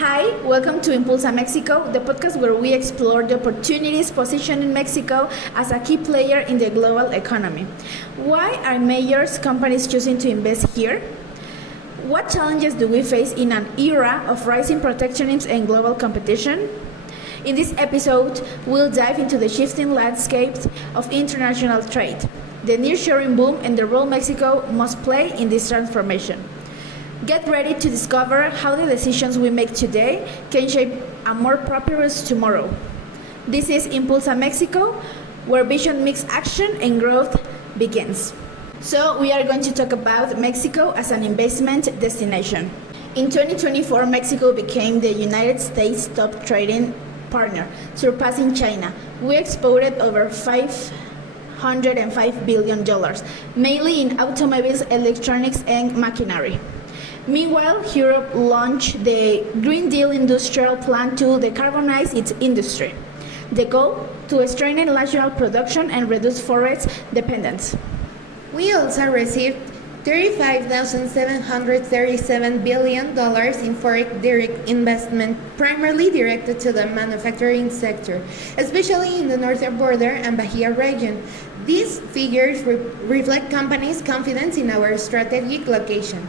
Hi, welcome to ImpulsaMéxico, the podcast where we explore the opportunities positioned in Mexico as a key player in the global economy. Why are majors companies choosing to invest here? What challenges do we face in an era of rising protectionism and global competition? In this episode, we'll dive into the shifting landscape of international trade, the nearshoring boom, and the role Mexico must play in this transformation. Get ready to discover how the decisions we make today can shape a more prosperous tomorrow. This is ImpulsaMéxico, where vision meets action and growth begins. So we are going to talk about Mexico as an investment destination. In 2024, Mexico became the United States' top trading partner, surpassing China. We exported over $505 billion, mainly in automobiles, electronics, and machinery. Meanwhile, Europe launched the Green Deal industrial plan to decarbonize its industry. The goal? To strengthen national production and reduce forest dependence. We also received $35,737 billion in foreign direct investment, primarily directed to the manufacturing sector, especially in the northern border and Bahia region. These figures reflect companies' confidence in our strategic location.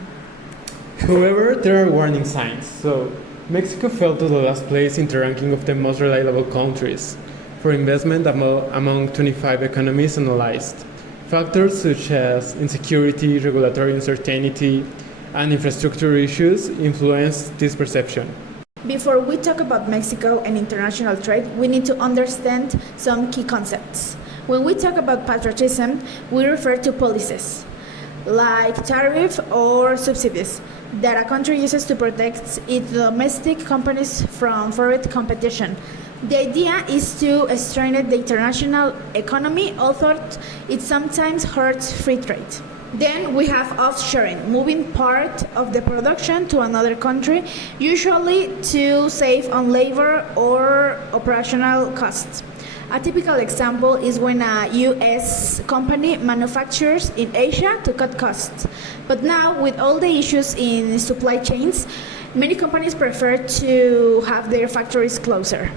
However, there are warning signs. So, Mexico fell to the last place in the ranking of the most reliable countries for investment among 25 economies analyzed. Factors such as insecurity, regulatory uncertainty, and infrastructure issues influence this perception. Before we talk about Mexico and international trade, we need to understand some key concepts. When we talk about patriotism, we refer to policies like tariff or subsidies that a country uses to protect its domestic companies from foreign competition. The idea is to strengthen the international economy, although it sometimes hurts free trade. Then we have offshoring, moving part of the production to another country, usually to save on labor or operational costs. A typical example is when a U.S. company manufactures in Asia to cut costs. But now, with all the issues in supply chains, many companies prefer to have their factories closer.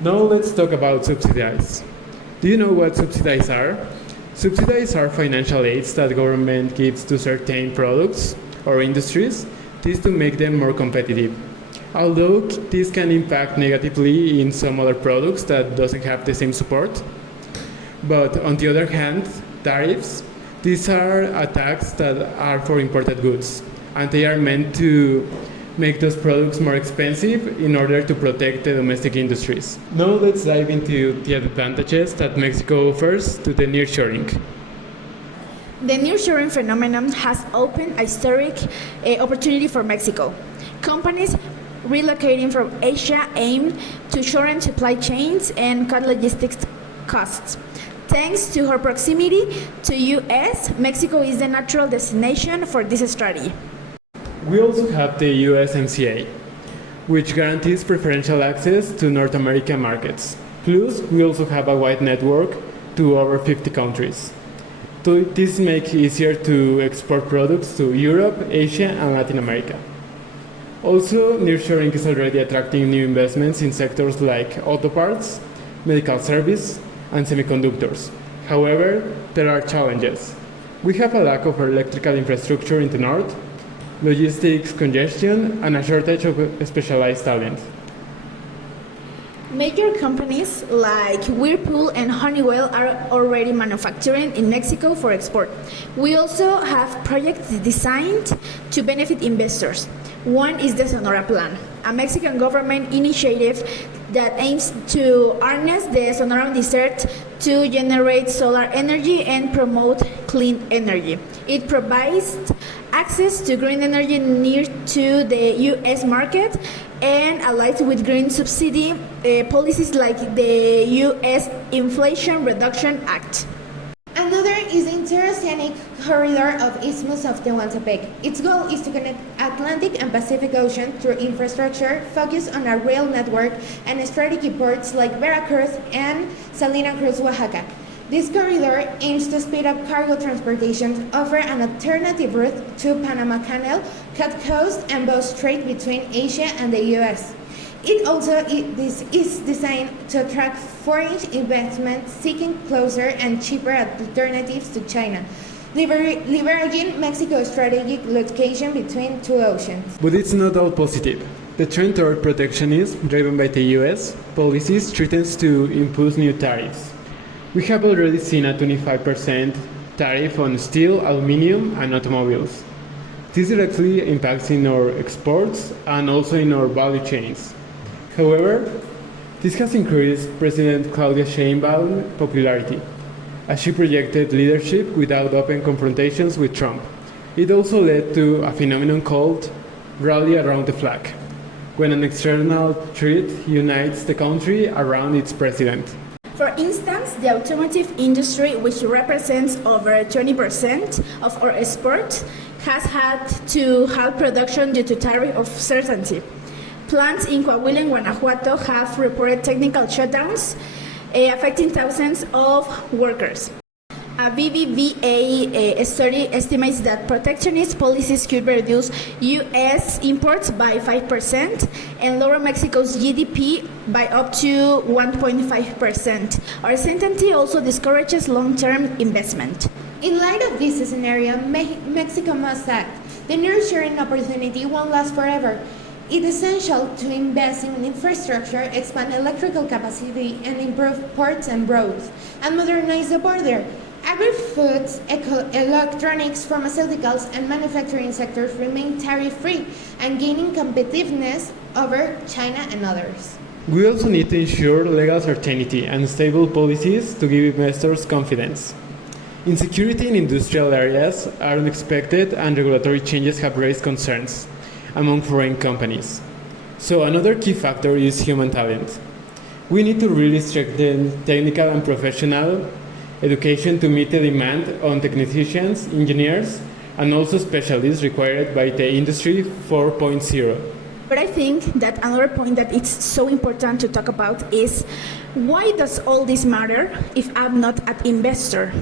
Now let's talk about subsidies. Do you know what subsidies are? Subsidies are financial aids that government gives to certain products or industries, this to make them more competitive. Although this can impact negatively in some other products that doesn't have the same support. But on the other hand, tariffs, these are taxes that are for imported goods, and they are meant to make those products more expensive in order to protect the domestic industries. Now let's dive into the advantages that Mexico offers to the nearshoring. The nearshoring phenomenon has opened a historic opportunity for Mexico. Companies relocating from Asia aim to shorten supply chains and cut logistics costs. Thanks to her proximity to U.S., Mexico is the natural destination for this strategy. We also have the USMCA, which guarantees preferential access to North American markets. Plus, we also have a wide network to over 50 countries. This makes it easier to export products to Europe, Asia, and Latin America. Also, nearshoring is already attracting new investments in sectors like auto parts, medical service, and semiconductors. However, there are challenges. We have a lack of electrical infrastructure in the north, logistics congestion, and a shortage of specialized talent. Major companies like Whirlpool and Honeywell are already manufacturing in Mexico for export. We also have projects designed to benefit investors. One is the Sonora Plan, a Mexican government initiative that aims to harness the Sonoran Desert to generate solar energy and promote clean energy. It provides access to green energy near to the U.S. market and aligns with green subsidy policies like the U.S. Inflation Reduction Act. Another is the interoceanic corridor of Isthmus of Tehuantepec. Its goal is to connect Atlantic and Pacific Ocean through infrastructure focused on a rail network and strategic ports like Veracruz and Salina Cruz, Oaxaca. This corridor aims to speed up cargo transportation, offer an alternative route to Panama Canal, cut costs, and boost trade between Asia and the U.S. It also is designed to attract foreign investment seeking closer and cheaper alternatives to China, leveraging Mexico's strategic location between two oceans. But it's not all positive. The trend toward protectionism, driven by the US policies, threatens to impose new tariffs. We have already seen a 25% tariff on steel, aluminum, and automobiles. This directly impacts in our exports and also in our value chains. However, this has increased President Claudia Sheinbaum's popularity, as she projected leadership without open confrontations with Trump. It also led to a phenomenon called rally around the flag, when an external threat unites the country around its president. For instance, the automotive industry, which represents over 20% of our export, has had to halt production due to tariff uncertainty. Plants in Coahuila and Guanajuato have reported technical shutdowns, affecting thousands of workers. A BBVA study estimates that protectionist policies could reduce U.S. imports by 5% and lower Mexico's GDP by up to 1.5%. Uncertainty also discourages long-term investment. In light of this scenario, Mexico must act. The nearshoring opportunity won't last forever. It is essential to invest in infrastructure, expand electrical capacity, and improve ports and roads, and modernize the border. Agri-foods, electronics, pharmaceuticals, and manufacturing sectors remain tariff-free and gaining competitiveness over China and others. We also need to ensure legal certainty and stable policies to give investors confidence. Insecurity in industrial areas are unexpected, and regulatory changes have raised concerns among foreign companies. So another key factor is human talent. We need to really strengthen technical and professional education to meet the demand on technicians, engineers, and also specialists required by the Industry 4.0. But I think that another point that it's so important to talk about is, why does all this matter if I'm not an investor?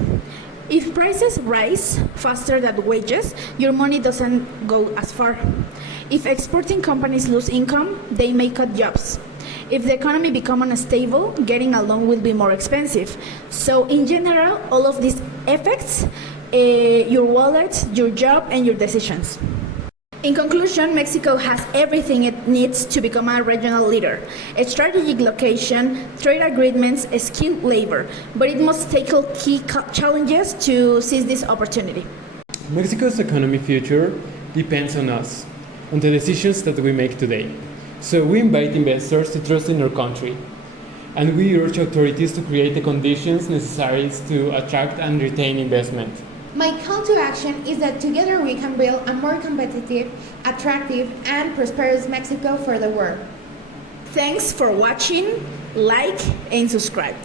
If prices rise faster than wages, your money doesn't go as far. If exporting companies lose income, they may cut jobs. If the economy becomes unstable, getting a loan will be more expensive. So in general, all of these affects your wallet, your job, and your decisions. In conclusion, Mexico has everything it needs to become a regional leader: a strategic location, trade agreements, skilled labor, but it must tackle key challenges to seize this opportunity. Mexico's economic future depends on us, on the decisions that we make today. So we invite investors to trust in our country, and we urge authorities to create the conditions necessary to attract and retain investment. My call to action is that together we can build a more competitive, attractive, and prosperous Mexico for the world. Thanks for watching, like, and subscribe.